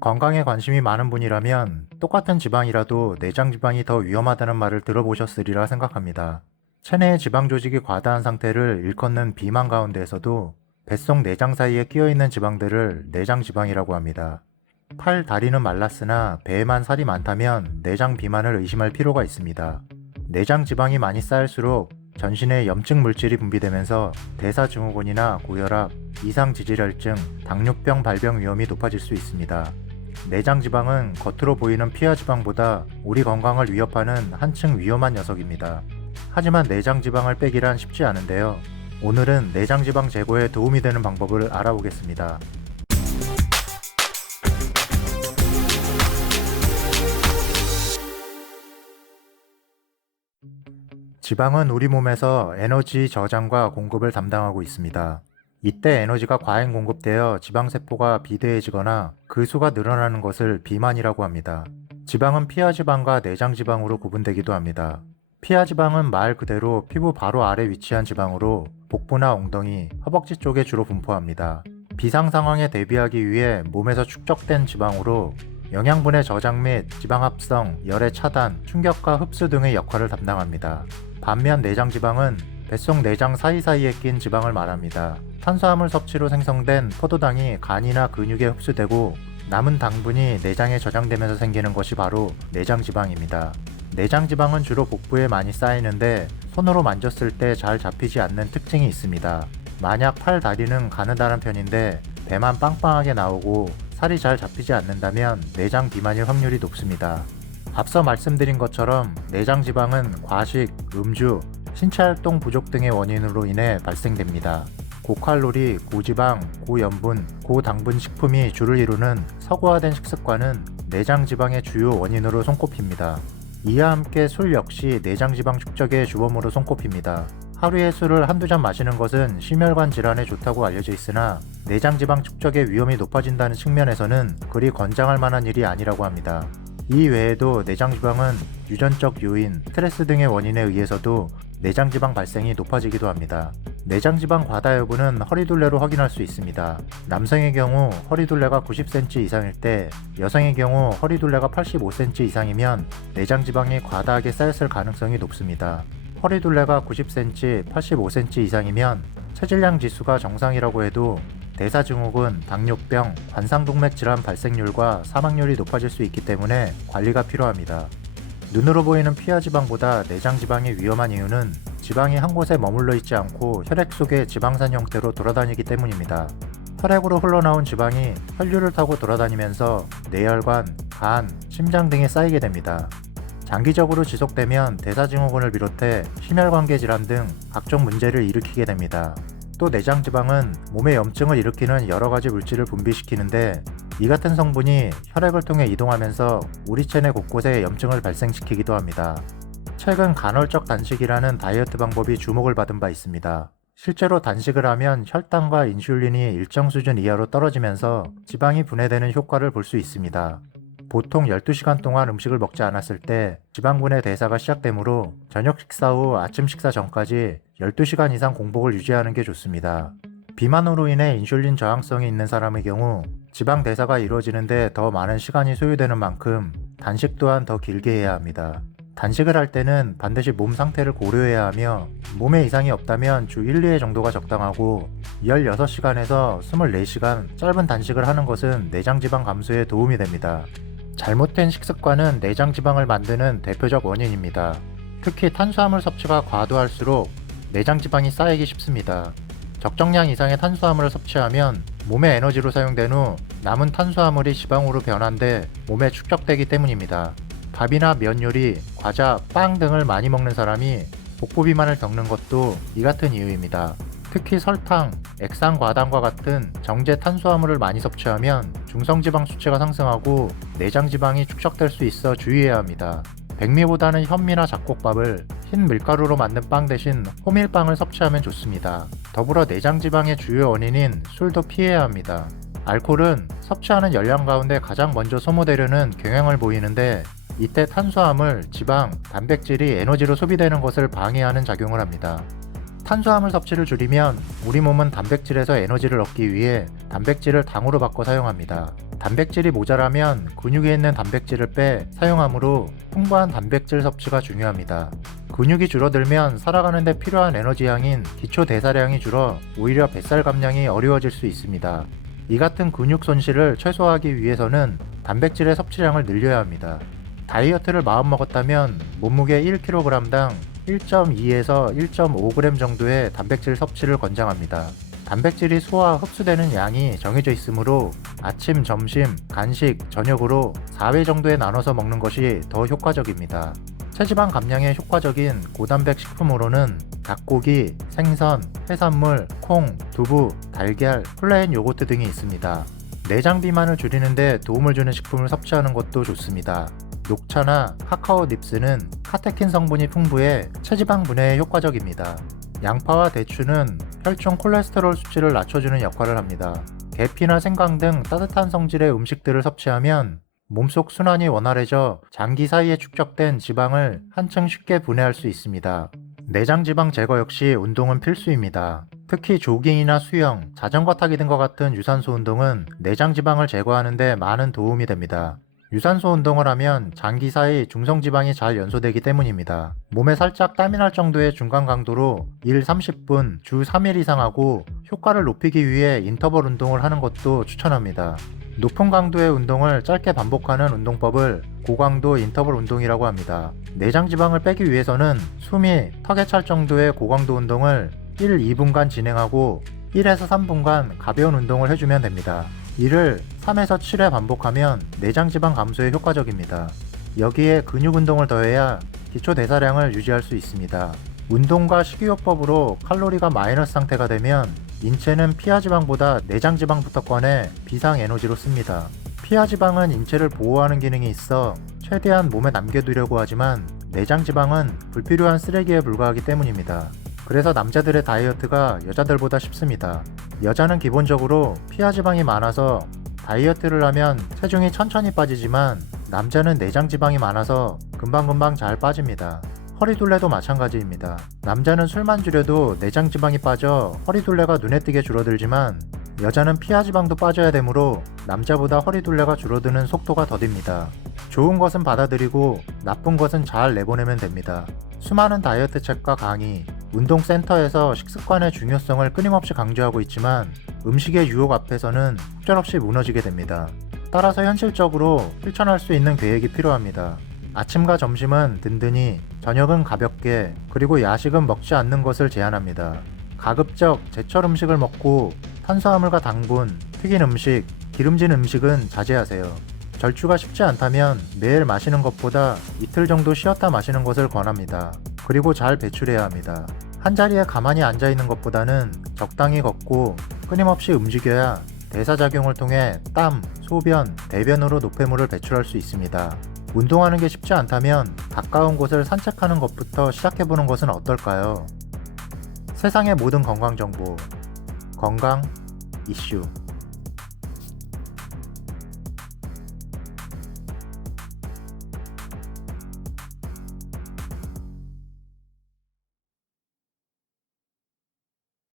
건강에 관심이 많은 분이라면 똑같은 지방이라도 내장 지방이 더 위험하다는 말을 들어보셨으리라 생각합니다. 체내의 지방 조직이 과다한 상태를 일컫는 비만 가운데에서도 뱃속 내장 사이에 끼어있는 지방들을 내장 지방이라고 합니다. 팔, 다리는 말랐으나 배에만 살이 많다면 내장 비만을 의심할 필요가 있습니다. 내장 지방이 많이 쌓일수록 전신에 염증 물질이 분비되면서 대사증후군이나 고혈압, 이상지질혈증, 당뇨병 발병 위험이 높아질 수 있습니다. 내장 지방은 겉으로 보이는 피하 지방보다 우리 건강을 위협하는 한층 위험한 녀석입니다. 하지만 내장 지방을 빼기란 쉽지 않은데요. 오늘은 내장 지방 제거에 도움이 되는 방법을 알아보겠습니다. 지방은 우리 몸에서 에너지 저장과 공급을 담당하고 있습니다. 이때 에너지가 과잉 공급되어 지방세포가 비대해지거나 그 수가 늘어나는 것을 비만이라고 합니다. 지방은 피하지방과 내장지방으로 구분되기도 합니다. 피하지방은 말 그대로 피부 바로 아래 위치한 지방으로 복부나 엉덩이, 허벅지 쪽에 주로 분포합니다. 비상 상황에 대비하기 위해 몸에서 축적된 지방으로 영양분의 저장 및 지방 합성, 열의 차단, 충격과 흡수 등의 역할을 담당합니다. 반면 내장지방은 뱃속 내장 사이사이에 낀 지방을 말합니다. 탄수화물 섭취로 생성된 포도당이 간이나 근육에 흡수되고 남은 당분이 내장에 저장되면서 생기는 것이 바로 내장지방입니다. 내장지방은 주로 복부에 많이 쌓이는데 손으로 만졌을 때 잘 잡히지 않는 특징이 있습니다. 만약 팔, 다리는 가느다란 편인데 배만 빵빵하게 나오고 살이 잘 잡히지 않는다면 내장 비만일 확률이 높습니다. 앞서 말씀드린 것처럼 내장지방은 과식, 음주, 신체활동 부족 등의 원인으로 인해 발생됩니다. 고칼로리, 고지방, 고염분, 고당분 식품이 주를 이루는 서구화된 식습관은 내장지방의 주요 원인으로 손꼽힙니다. 이와 함께 술 역시 내장지방 축적의 주범으로 손꼽힙니다. 하루에 술을 한두 잔 마시는 것은 심혈관 질환에 좋다고 알려져 있으나 내장지방 축적의 위험이 높아진다는 측면에서는 그리 권장할 만한 일이 아니라고 합니다. 이 외에도 내장지방은 유전적 요인, 스트레스 등의 원인에 의해서도 내장지방 발생이 높아지기도 합니다. 내장지방 과다 여부는 허리둘레로 확인할 수 있습니다. 남성의 경우 허리둘레가 90cm 이상일 때, 여성의 경우 허리둘레가 85cm 이상이면 내장지방이 과다하게 쌓였을 가능성이 높습니다. 허리둘레가 90cm, 85cm 이상이면 체질량 지수가 정상이라고 해도 대사증후군, 당뇨병, 관상동맥 질환 발생률과 사망률이 높아질 수 있기 때문에 관리가 필요합니다. 눈으로 보이는 피하지방보다 내장지방이 위험한 이유는 지방이 한 곳에 머물러 있지 않고 혈액 속에 지방산 형태로 돌아다니기 때문입니다. 혈액으로 흘러나온 지방이 혈류를 타고 돌아다니면서 뇌혈관, 간, 심장 등에 쌓이게 됩니다. 장기적으로 지속되면 대사증후군을 비롯해 심혈관계 질환 등 각종 문제를 일으키게 됩니다. 또 내장지방은 몸에 염증을 일으키는 여러가지 물질을 분비시키는데 이 같은 성분이 혈액을 통해 이동하면서 우리 체내 곳곳에 염증을 발생시키기도 합니다. 최근 간헐적 단식이라는 다이어트 방법이 주목을 받은 바 있습니다. 실제로 단식을 하면 혈당과 인슐린이 일정 수준 이하로 떨어지면서 지방이 분해되는 효과를 볼 수 있습니다. 보통 12시간 동안 음식을 먹지 않았을 때 지방분해 대사가 시작되므로 저녁 식사 후 아침 식사 전까지 12시간 이상 공복을 유지하는 게 좋습니다. 비만으로 인해 인슐린 저항성이 있는 사람의 경우 지방 대사가 이루어지는데 더 많은 시간이 소요되는 만큼 단식 또한 더 길게 해야 합니다. 단식을 할 때는 반드시 몸 상태를 고려해야 하며 몸에 이상이 없다면 주 1, 2회 정도가 적당하고 16시간에서 24시간 짧은 단식을 하는 것은 내장지방 감소에 도움이 됩니다. 잘못된 식습관은 내장지방을 만드는 대표적 원인입니다. 특히 탄수화물 섭취가 과도할수록 내장지방이 쌓이기 쉽습니다. 적정량 이상의 탄수화물을 섭취하면 몸의 에너지로 사용된 후 남은 탄수화물이 지방으로 변환돼 몸에 축적되기 때문입니다. 밥이나 면 요리, 과자, 빵 등을 많이 먹는 사람이 복부 비만을 겪는 것도 이 같은 이유입니다. 특히 설탕, 액상과당과 같은 정제 탄수화물을 많이 섭취하면 중성지방 수치가 상승하고 내장지방이 축적될 수 있어 주의해야 합니다. 백미보다는 현미나 잡곡밥을 흰 밀가루로 만든 빵 대신 호밀빵을 섭취하면 좋습니다. 더불어 내장지방의 주요 원인인 술도 피해야 합니다. 알코올은 섭취하는 열량 가운데 가장 먼저 소모되려는 경향을 보이는데 이때 탄수화물, 지방, 단백질이 에너지로 소비되는 것을 방해하는 작용을 합니다. 탄수화물 섭취를 줄이면 우리 몸은 단백질에서 에너지를 얻기 위해 단백질을 당으로 바꿔 사용합니다. 단백질이 모자라면 근육에 있는 단백질을 빼 사용하므로 풍부한 단백질 섭취가 중요합니다. 근육이 줄어들면 살아가는 데 필요한 에너지량인 기초 대사량이 줄어 오히려 뱃살 감량이 어려워질 수 있습니다. 이 같은 근육 손실을 최소화하기 위해서는 단백질의 섭취량을 늘려야 합니다. 다이어트를 마음먹었다면 몸무게 1kg당 1.2에서 1.5g 정도의 단백질 섭취를 권장합니다. 단백질이 소화, 흡수되는 양이 정해져 있으므로 아침, 점심, 간식, 저녁으로 4회 정도에 나눠서 먹는 것이 더 효과적입니다. 체지방 감량에 효과적인 고단백 식품으로는 닭고기, 생선, 해산물, 콩, 두부, 달걀, 플레인 요거트 등이 있습니다. 내장 비만을 줄이는 데 도움을 주는 식품을 섭취하는 것도 좋습니다. 녹차나 카카오 닙스는 카테킨 성분이 풍부해 체지방 분해에 효과적입니다. 양파와 대추는 혈중 콜레스테롤 수치를 낮춰주는 역할을 합니다. 계피나 생강 등 따뜻한 성질의 음식들을 섭취하면 몸속 순환이 원활해져 장기 사이에 축적된 지방을 한층 쉽게 분해할 수 있습니다. 내장 지방 제거 역시 운동은 필수입니다. 특히 조깅이나 수영, 자전거 타기 등과 같은 유산소 운동은 내장 지방을 제거하는 데 많은 도움이 됩니다. 유산소 운동을 하면 장기 사이 중성지방이 잘 연소되기 때문입니다. 몸에 살짝 땀이 날 정도의 중간 강도로 일 30분, 주 3일 이상 하고 효과를 높이기 위해 인터벌 운동을 하는 것도 추천합니다. 높은 강도의 운동을 짧게 반복하는 운동법을 고강도 인터벌 운동이라고 합니다. 내장 지방을 빼기 위해서는 숨이 턱에 찰 정도의 고강도 운동을 1, 2분간 진행하고 1에서 3분간 가벼운 운동을 해주면 됩니다. 이를 3에서 7회 반복하면 내장 지방 감소에 효과적입니다. 여기에 근육 운동을 더해야 기초 대사량을 유지할 수 있습니다. 운동과 식이요법으로 칼로리가 마이너스 상태가 되면 인체는 피하지방보다 내장지방부터 꺼내 비상에너지로 씁니다. 피하지방은 인체를 보호하는 기능이 있어 최대한 몸에 남겨두려고 하지만 내장지방은 불필요한 쓰레기에 불과하기 때문입니다. 그래서 남자들의 다이어트가 여자들보다 쉽습니다. 여자는 기본적으로 피하지방이 많아서 다이어트를 하면 체중이 천천히 빠지지만 남자는 내장지방이 많아서 금방금방 잘 빠집니다. 허리둘레도 마찬가지입니다. 남자는 술만 줄여도 내장지방이 빠져 허리둘레가 눈에 띄게 줄어들지만 여자는 피하지방도 빠져야 되므로 남자보다 허리둘레가 줄어드는 속도가 더딥니다. 좋은 것은 받아들이고 나쁜 것은 잘 내보내면 됩니다. 수많은 다이어트 책과 강의, 운동센터에서 식습관의 중요성을 끊임없이 강조하고 있지만 음식의 유혹 앞에서는 속절없이 무너지게 됩니다. 따라서 현실적으로 실천할 수 있는 계획이 필요합니다. 아침과 점심은 든든히, 저녁은 가볍게, 그리고 야식은 먹지 않는 것을 제한합니다. 가급적 제철 음식을 먹고 탄수화물과 당분, 튀긴 음식, 기름진 음식은 자제하세요. 절주가 쉽지 않다면 매일 마시는 것보다 이틀 정도 쉬었다 마시는 것을 권합니다. 그리고 잘 배출해야 합니다. 한자리에 가만히 앉아있는 것보다는 적당히 걷고 끊임없이 움직여야 대사작용을 통해 땀, 소변, 대변으로 노폐물을 배출할 수 있습니다. 운동하는 게 쉽지 않다면 가까운 곳을 산책하는 것부터 시작해보는 것은 어떨까요? 세상의 모든 건강 정보, 건강 이슈.